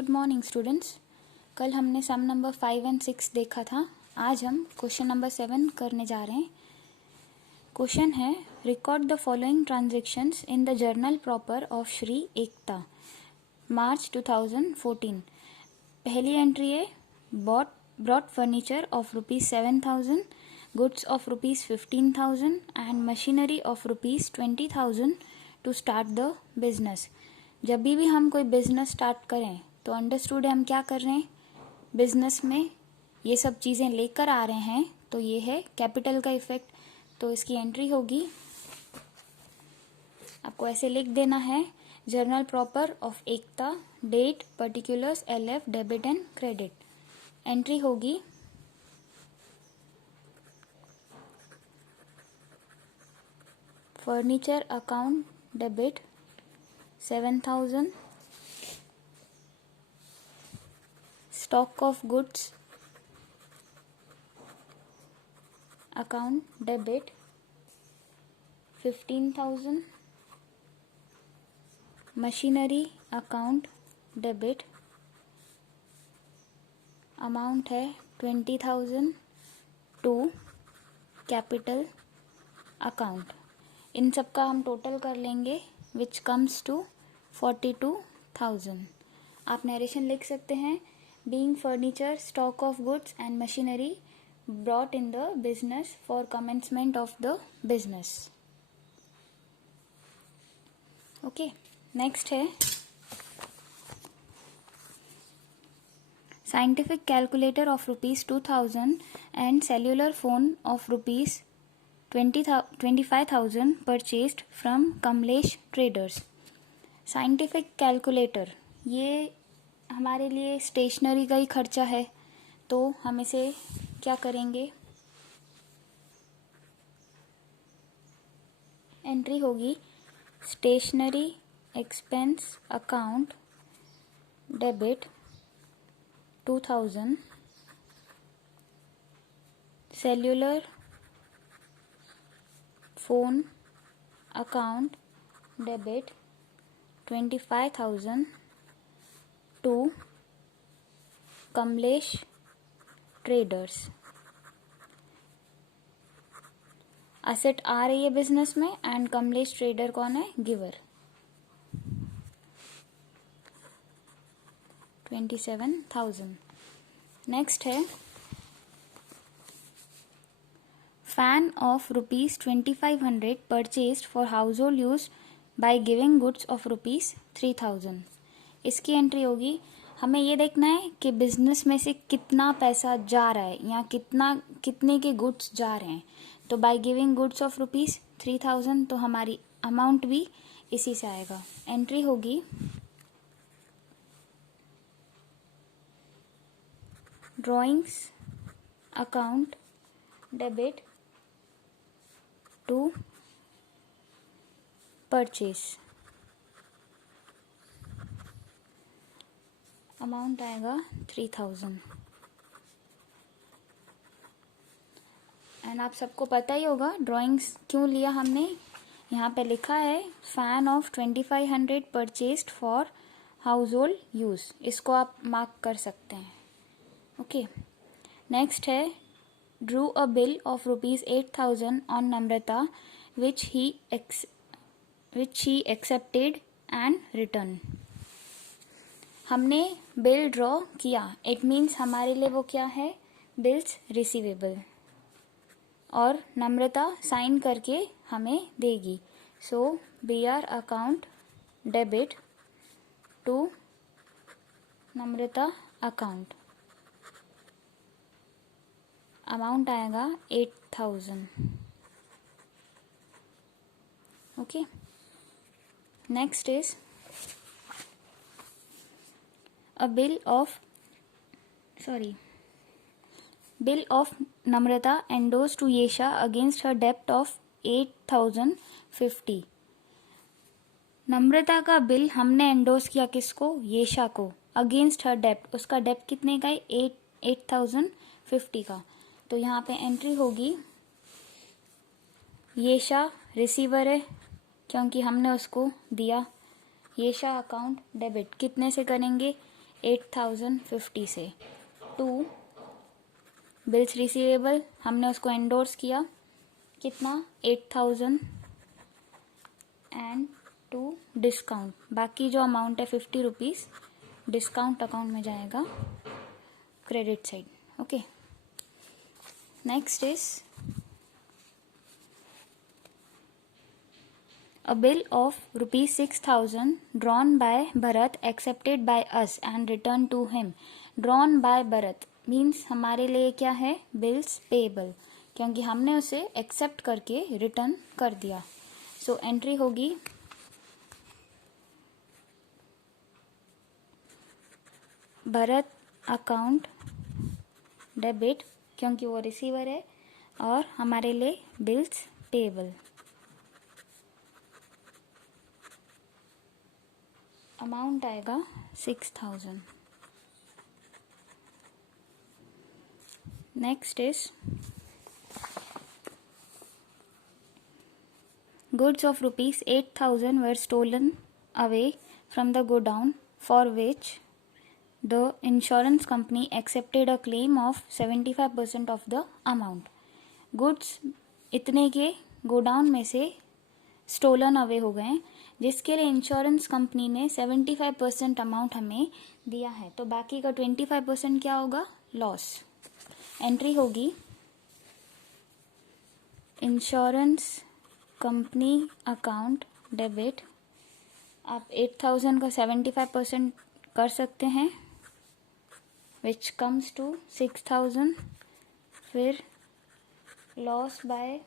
Good morning students. कल हमने सम number 5 and 6 देखा था। आज हम क्वेश्चन नंबर 7 करने जा रहे हैं। क्वेश्चन है, record the following transactions in the journal proper of Shri Ekta March 2014। पहली एंट्री है, brought furniture of ₹7,000, goods of ₹15,000 and machinery of ₹20,000 to start the business. जब भी हम कोई बिजनेस स्टार्ट करें तो अंडरस्टूड है हम क्या कर रहे हैं, बिजनेस में ये सब चीज़ें लेकर आ रहे हैं, तो ये है कैपिटल का इफेक्ट। तो इसकी एंट्री होगी, आपको ऐसे लिख देना है, journal proper of Ekta, date, particulars, LF, debit and credit. Entry होगी furniture account debit 7,000, stock of goods account debit 15,000, machinery account debit amount है 20,000 टू कैपिटल अकाउंट। इन सब का हम टोटल कर लेंगे विच कम्स टू 42,000। आप नरेशन लिख सकते हैं, being furniture, stock of goods and machinery brought in the business for commencement of the business. Okay, next है scientific calculator of ₹2,000 and cellular phone of ₹25,000 purchased from Kamlesh traders. Scientific calculator ये हमारे लिए stationery का ही खर्चा है, तो हम इसे क्या करेंगे, एंट्री होगी stationery expense account debit 2,000, cellular phone account debit 25,000 to Kamlesh traders. Asset आ रही है बिजनेस में एंड कमलेश ट्रेडर कौन है, गिवर। 27,000। नेक्स्ट है fan of ₹2,500 purchased for household use by giving goods of ₹3,000। इसकी एंट्री होगी, हमें ये देखना है कि बिजनेस में से कितना पैसा जा रहा है या कितने के गुड्स जा रहे हैं। तो बाय गिविंग गुड्स ऑफ ₹3,000, तो हमारी अमाउंट भी इसी से आएगा। एंट्री होगी drawings account debit to purchase, amount आएगा 3,000। एंड आप सबको पता ही होगा ड्राइंग्स क्यों लिया हमने। यहाँ पे लिखा है fan of 2,500 purchased for household use, इसको आप मार्क कर सकते हैं। ओके, नेक्स्ट है drew a bill of ₹8,000 on Namrata which he accepted and return. हमने बिल ड्रॉ किया, इट मीन्स हमारे लिए वो क्या है, बिल्स रिसीवेबल, और नम्रता साइन करके हमें देगी। So BR account debit to Namrata account, amount आएगा 8,000। Okay, next is a bill of Namrata endorsed to Yesha against her debt of 8,050। नम्रता का बिल हमने एंडोर्स किया किसको, येशा को, अगेंस्ट हर डेप्ट, उसका डेप्ट कितने का है, 8,050 का। तो यहाँ पे एंट्री होगी, येशा रिसीवर है क्योंकि हमने उसको दिया, येशा अकाउंट डेबिट कितने से करेंगे, 8050 से। 2 बिल्स रिसीवेबल, हमने उसको एंडोर्स किया, कितना 8000 एंड 2 डिस्काउंट, बाकी जो अमाउंट है 50 रुपीज़ डिस्काउंट अकाउंट में जाएगा credit side. Okay, next is a bill of rupees 6000 drawn by Bharat accepted by us and returned to him. Drawn by Bharat means हमारे लिए क्या है, bills payable, क्योंकि हमने उसे accept करके return कर दिया। So entry होगी भरत अकाउंट डेबिट, क्योंकि वो रिसीवर है, और हमारे लिए बिल्स पेबल। अमाउंट आएगा 6000। Next is goods of rupees 8000 were stolen away from the godown, for which the insurance company accepted a claim of 75% of the amount. goods इतने के गोडाउन में से स्टोलन अवे हो गए, जिसके लिए इंश्योरेंस कंपनी ने 75% अमाउंट हमें दिया है, तो बाकी का 25% क्या होगा, लॉस। एंट्री होगी इंश्योरेंस कंपनी अकाउंट डेबिट, आप 8000 का 75% कर सकते हैं, विच कम्स टू 6000, फिर loss by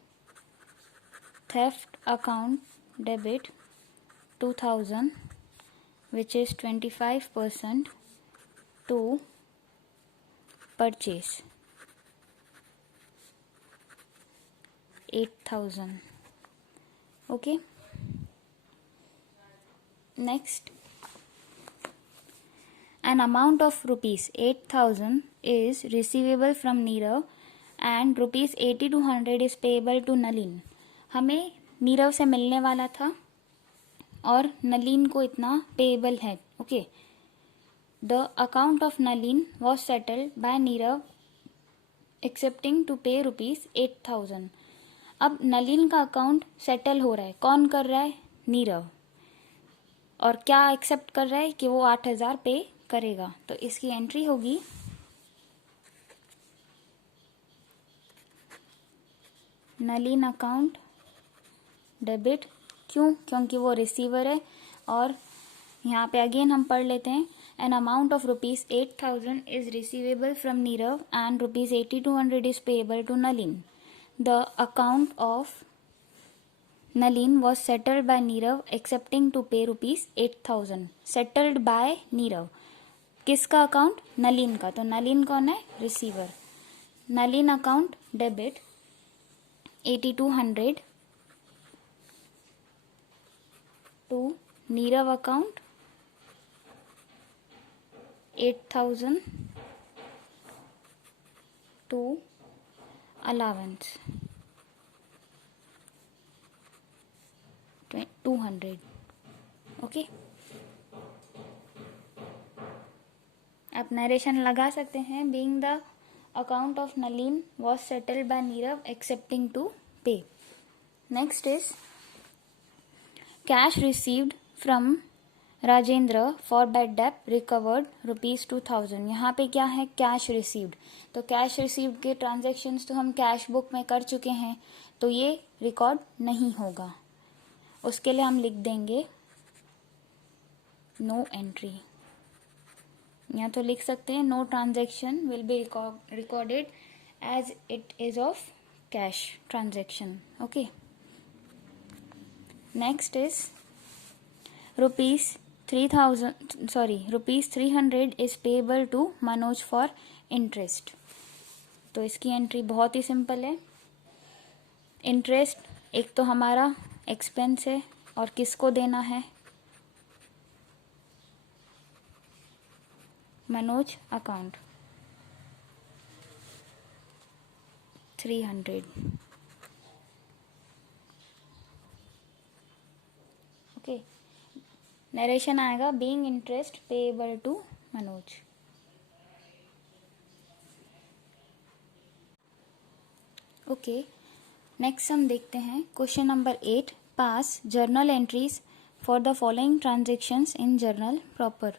theft account debit 2000, which is 25% to purchase 8000. Okay, next, an amount of rupees 8000 is receivable from Nirav and rupees 8200 is payable to Nalin. हमें नीरव से मिलने वाला था और नलीन को इतना पेएबल है। Okay, the account of Nalin was settled by Nirav accepting to pay rupees 8000। अब नलीन का अकाउंट सेटल हो रहा है, कौन कर रहा है, नीरव, और क्या एक्सेप्ट कर रहा है कि वो 8000 पे करेगा, तो इसकी एंट्री होगी नलीन अकाउंट डेबिट। क्यों, क्योंकि वो रिसीवर है, और यहाँ पे अगेन हम पढ़ लेते हैं, an amount of rupees 8000 is receivable from Nirav and rupees 8200 is payable to Nalin. The account of Nalin was settled by Nirav accepting to pay rupees 8000। Settled by Nirav, किसका अकाउंट, नलीन का, तो नलीन कौन है, receiver. Nalin account debit 8200 to Nirav account 8000 to allowance 200. ओके, आप narration लगा सकते हैं, being the account of Nalin was settled by Nirav accepting to पे। Next is cash received from Rajendra for bad debt recovered rupees 2000। यहाँ पे क्या है, कैश रिसीव्ड, तो कैश रिसीव्ड के ट्रांजेक्शन्स तो हम कैश बुक में कर चुके हैं, तो ये रिकॉर्ड नहीं होगा। उसके लिए हम लिख देंगे नो एंट्री, या तो लिख सकते हैं no transaction will be recorded as it is of cash transaction. Okay, next is rupees 300 is payable to Manoj for interest. तो इसकी एंट्री बहुत ही सिंपल है, इंटरेस्ट एक तो हमारा एक्सपेंस है, और किसको देना है, मनोज अकाउंट 300। ओके, नरेशन आएगा being interest payable to Manoj. Okay, next हम देखते हैं question number 8, pass journal entries for the following transactions in journal proper.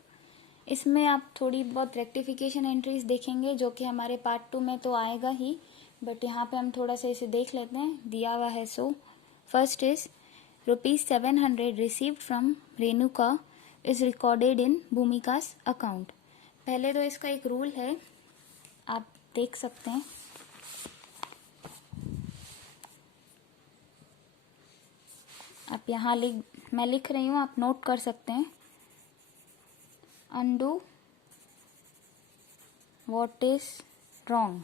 इसमें आप थोड़ी बहुत रेक्टिफिकेशन एंट्रीज देखेंगे जो कि हमारे पार्ट 2 में तो आएगा ही, बट यहाँ पे हम थोड़ा सा इसे देख लेते हैं, दिया हुआ है। So first is ₹700 received from Renuka is recorded in Bhumika's account. पहले तो इसका एक रूल है, आप देख सकते हैं। आप यहाँ मैं लिख रही हूँ, आप नोट कर सकते हैं। undo what is wrong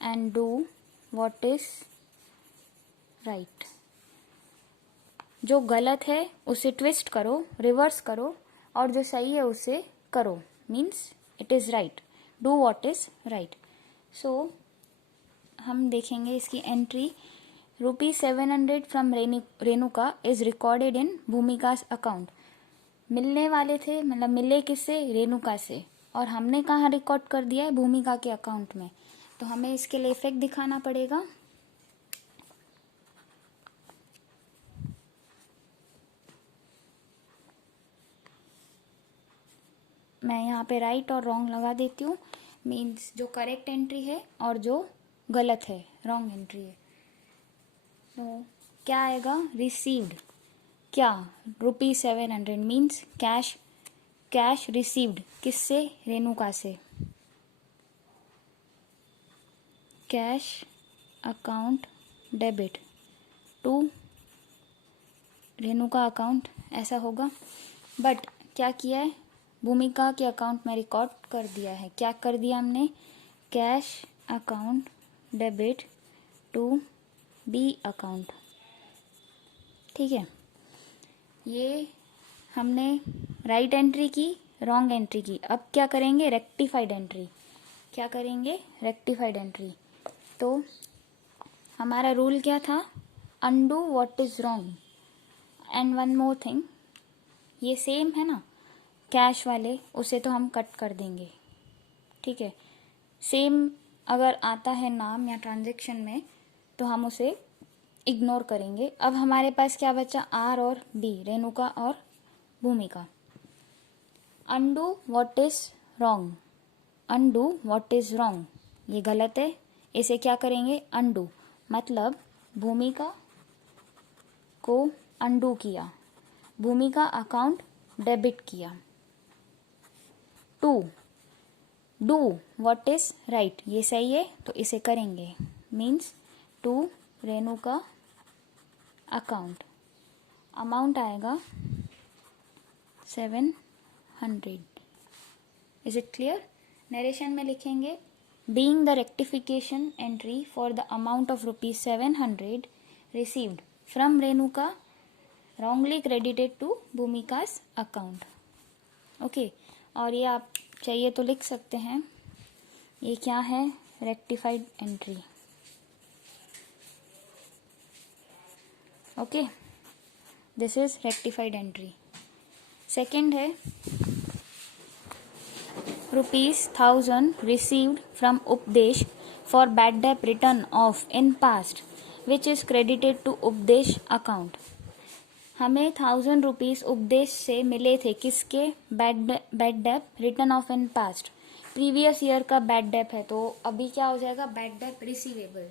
and do what is right। जो गलत है उसे ट्विस्ट करो, रिवर्स करो, और जो सही है उसे करो, means it is right, do what is right. So हम देखेंगे इसकी entry. ₹700 from Renuka is recorded in Bhumika's account. मिलने वाले थे, मतलब मिले किससे? रेणुका से, और हमने कहाँ रिकॉर्ड कर दिया है? भूमिका के अकाउंट में। तो हमें इसके लिए इफेक्ट दिखाना पड़ेगा। मैं यहाँ पे राइट और रॉन्ग लगा देती हूँ, मीन्स जो करेक्ट एंट्री है और जो गलत है, रॉन्ग एंट्री है। तो क्या आएगा? रिसीव्ड क्या? ₹700 मीन्स कैश रिसीव्ड किससे? रेणुका से। Cash account debit to Renuka account, ऐसा होगा। बट क्या किया है? भूमिका के अकाउंट में रिकॉर्ड कर दिया है। क्या कर दिया हमने? Cash account debit to B account. ठीक है, ये हमने राइट एंट्री की, रॉन्ग एंट्री की। अब क्या करेंगे? Rectified entry. क्या करेंगे? Rectified entry. तो हमारा रूल क्या था? Undo what is wrong. And one more thing, ये सेम है ना कैश वाले, उसे तो हम कट कर देंगे। ठीक है, सेम अगर आता है नाम या ट्रांजेक्शन में तो हम उसे इग्नोर करेंगे। अब हमारे पास क्या बचा? आर और बी, रेणुका और भूमिका। Undo what is wrong, undo what is wrong, ये गलत है, इसे क्या करेंगे? अनडू, मतलब भूमिका को अनडू किया, भूमिका अकाउंट डेबिट किया। To do what is right, ये सही है तो इसे करेंगे, means to Renuka account. Amount आएगा 700। Is it clear? नरेशन में लिखेंगे, being the rectification entry for the amount of ₹700 received from Renuka wrongly credited to Bhumika's account. ओके, और ये आप चाहिए तो लिख सकते हैं, ये क्या है? Rectified entry. Okay, this is rectified entry. Second है ₹1000 received from उपदेश for bad debt written off in past which is credited to उपदेश account। हमें ₹1000 उपदेश से मिले थे, किसके? Bad debt return of in past, previous year का बैड डेप है, तो अभी क्या हो जाएगा? Bad debt receivable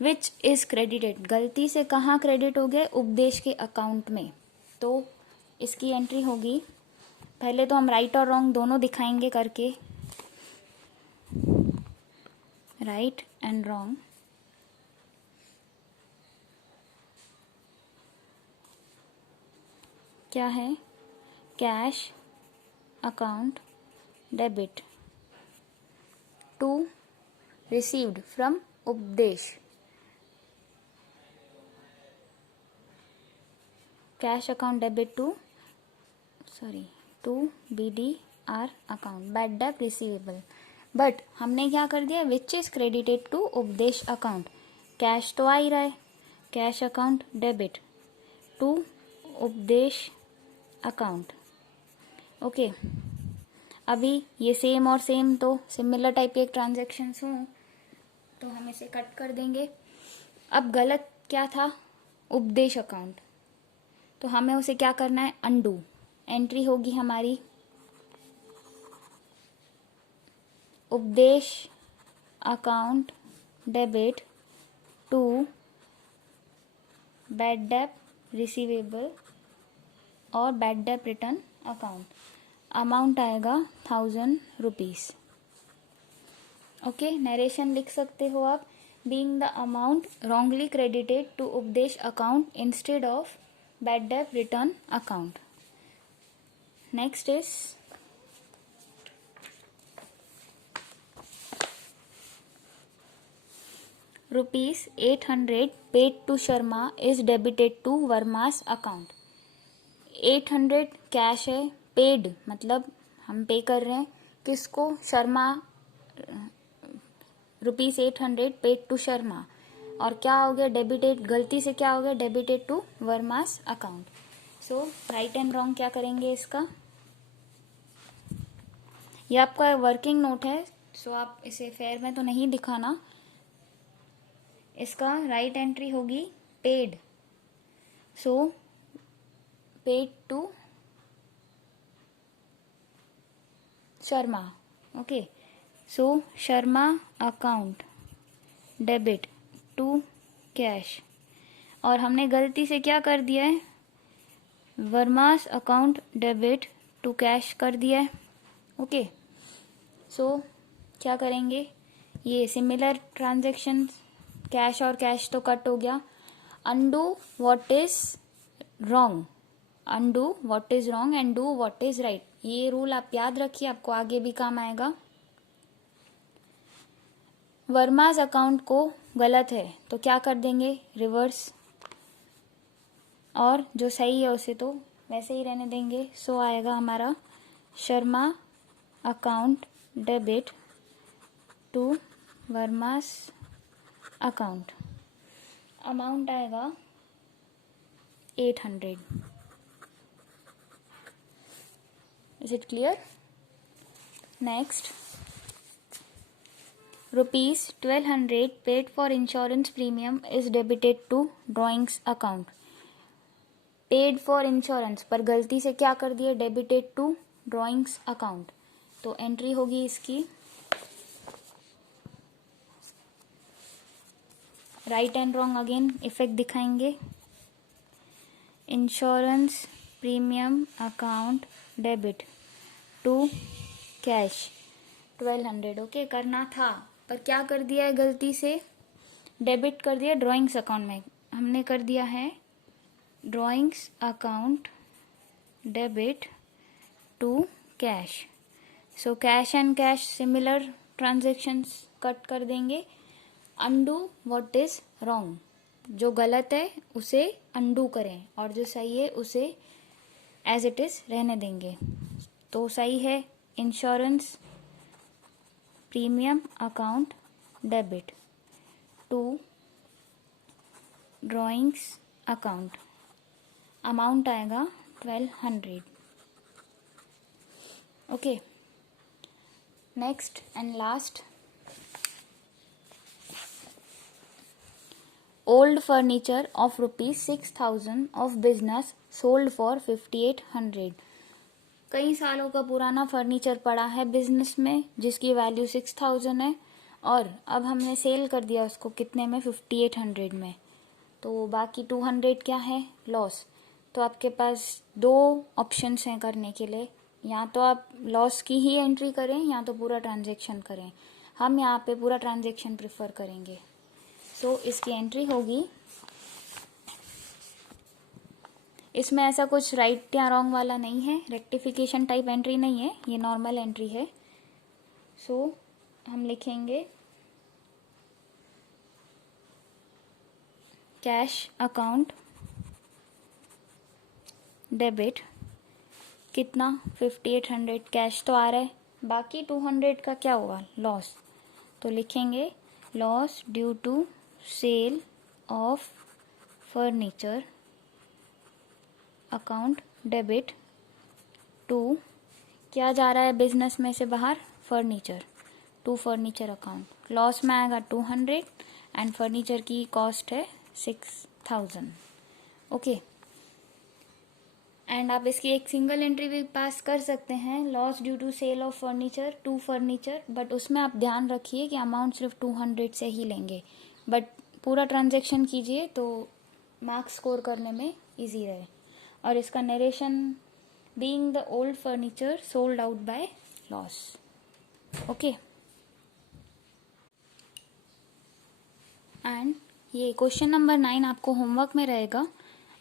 which is credited, गलती से कहाँ क्रेडिट हो गए? उपदेश के अकाउंट में। तो इसकी एंट्री होगी, पहले तो हम राइट और रॉन्ग दोनों दिखाएंगे करके, राइट एंड रॉन्ग। क्या है? Cash account debit to received from Upadesh, cash account debit to BDR account, bad debt receivable. But हमने क्या कर दिया? Which is credited to Upadesh account, cash तो आ ही रहा है, cash account debit to Upadesh account. Okay, अभी ये सेम और सेम तो सिमिलर टाइप के ट्रांजेक्शन्स हों तो हम इसे कट कर देंगे। अब गलत क्या था, उपदेश अकाउंट, तो हमें उसे क्या करना है, अनडू। एंट्री होगी हमारी Upadesh account debit to bad debt receivable और bad debt return account. Amount आएगा 1000 रुपीज़। ओके, नरेशन लिख सकते हो आप, being the amount wrongly credited to Upadesh account instead of bad debt return account. Next is ₹800 paid to Sharma is debited to Verma's account। 800 cash है, paid मतलब हम पे कर रहे हैं किसको, शर्मा। ₹800 पेड टू शर्मा, और क्या हो गया, डेबिटेड, गलती से क्या हो गया, debited to Varma's account. So right and wrong क्या करेंगे इसका, ये आपका वर्किंग नोट है, सो आप इसे फेयर में तो नहीं दिखाना। इसका राइट एंट्री होगी paid, so paid to Sharma. Okay, so Sharma account debit to cash, और हमने गलती से क्या कर दिया है, Varma's account debit to cash कर दिया है। ओके, सो क्या करेंगे, ये सिमिलर ट्रांजेक्शन, कैश और कैश तो कट हो गया। Undo what is wrong, undo what is wrong and do what is right. ये रूल आप याद रखिए, आपको आगे भी काम आएगा। वर्माज अकाउंट को गलत है तो क्या कर देंगे, रिवर्स, और जो सही है उसे तो वैसे ही रहने देंगे। सो आएगा हमारा Sharma account debit to Varma's account. Amount आएगा 800। Is it clear? Next, ₹1200 paid for insurance premium is debited to drawings account। Paid for insurance पर गलती से क्या कर दिया, डेबिटेड टू ड्रॉइंग्स अकाउंट, तो एंट्री होगी इसकी right and wrong, again effect दिखाएंगे। Insurance premium account debit to cash 1200। Okay, करना था पर क्या कर दिया है, गलती से डेबिट कर दिया ड्रॉइंग्स अकाउंट में, हमने कर दिया है drawings account debit to cash. So cash and cash similar transactions cut कर देंगे। अनडू व्हाट इज रॉन्ग, जो गलत है उसे अनडू करें और जो सही है उसे एज इट इज रहने देंगे। तो सही है insurance premium account debit to drawings account. Amount आएगा 1200। Okay, next and last, old furniture of ₹6000 ऑफ बिजनेस सोल्ड फॉर 5800। कई सालों का पुराना फर्नीचर पड़ा है बिजनेस में जिसकी वैल्यू 6000 है, और अब हमने सेल कर दिया उसको कितने में, 5800 में, तो बाकी 200 क्या है, लॉस। तो आपके पास दो ऑप्शंस हैं करने के लिए, या तो आप लॉस की ही एंट्री करें या तो पूरा ट्रांजैक्शन करें। हम यहाँ पे पूरा ट्रांजैक्शन प्रेफर करेंगे। सो इसकी एंट्री होगी, इसमें ऐसा कुछ राइट या रॉन्ग वाला नहीं है, रेक्टिफिकेशन टाइप एंट्री नहीं है, ये नॉर्मल एंट्री है। सो हम लिखेंगे कैश अकाउंट डेबिट, कितना 5800 कैश तो आ रहा है, बाकी 200 का क्या हुआ, लॉस, तो लिखेंगे loss due to sale of furniture account debit to क्या जा रहा है बिजनेस में से बाहर? Furniture, to furniture account. Loss में आएगा 200 एंड फर्नीचर की कॉस्ट है 6000। ओके, एंड आप इसकी एक सिंगल एंट्री भी पास कर सकते हैं, loss due to sale of furniture to furniture, but उसमें आप ध्यान रखिए कि अमाउंट सिर्फ 200 से ही लेंगे, बट पूरा ट्रांजैक्शन कीजिए तो मार्क्स स्कोर करने में इजी रहे। और इसका narration being the old furniture sold out by loss. Okay, and ये क्वेश्चन नंबर 9 आपको होमवर्क में रहेगा,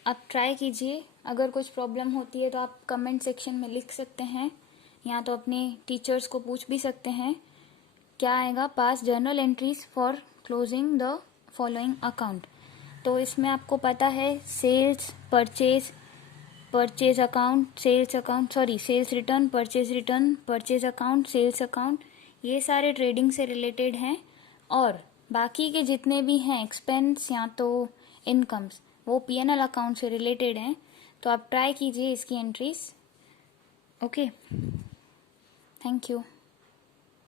आप ट्राई कीजिए। अगर कुछ प्रॉब्लम होती है तो आप कमेंट सेक्शन में लिख सकते हैं, या तो अपने टीचर्स को पूछ भी सकते हैं। क्या आएगा? Pass journal entries for closing the following account. तो इसमें आपको पता है sales, purchase account, sales return, purchase account, sales account, ये सारे ट्रेडिंग से रिलेटेड हैं। और बाकी के जितने भी हैं एक्सपेंस या तो इनकम्स, वो P&L अकाउंट से रिलेटेड हैं। तो आप ट्राई कीजिए इसकी एंट्रीज। Okay, thank you.